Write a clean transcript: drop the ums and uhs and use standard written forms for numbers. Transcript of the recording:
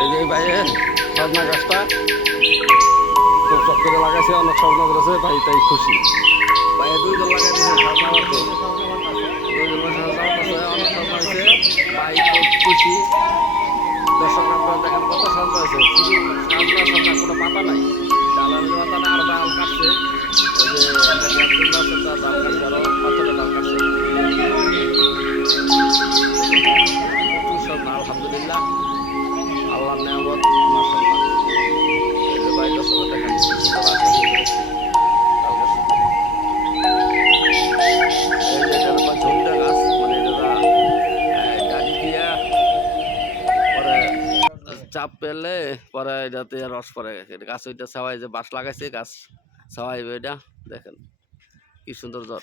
এই যে ভাইয়ে সজনা গাছটা খুব শখ করে লাগাইছে, অনেক স্বপ্ন করেছে ভাই, তাই খুশি। ভাইয়ে দুইজন লাগাই দিয়েছে সজনা বাড়তে, দুইজন বসে সজনা বাড়তেছে, অনেক স্বপ্ন হয়েছে, ভাই খুব খুশি। দর্শক আপনারা দেখেন কত স্বপ্ন হয়েছে, শুধু সজনা সজনা, কোনো পাতা নাই, ডালের পাতা নাই, আর ডাল কাটছে। ওই যে একটা গ্যাপ চলে আছে, তার ডাল কাটছে, আরো পাঁচটা ডাল কাটছে। প্রচুর স্বপ্ন, আলহামদুলিল্লাহ, আল্লাহর নেয়ামত, মাশাআল্লাহ। এই যে ভাই দর্শক দেখেন কি সুন্দর আকৃতি করেছে তাল গাছটা। এই যে এটা হলো ঝুলটা গাছ, মানে এটা গাড়ি দিয়া পরে চাপ পেলে পরে এটাতে রস পরে এটা গাছ, ওইটা ছাওয়াই যে বাঁশ লাগাইছে গাছ ছাওয়াইবে, এটা দেখেন কি সুন্দর।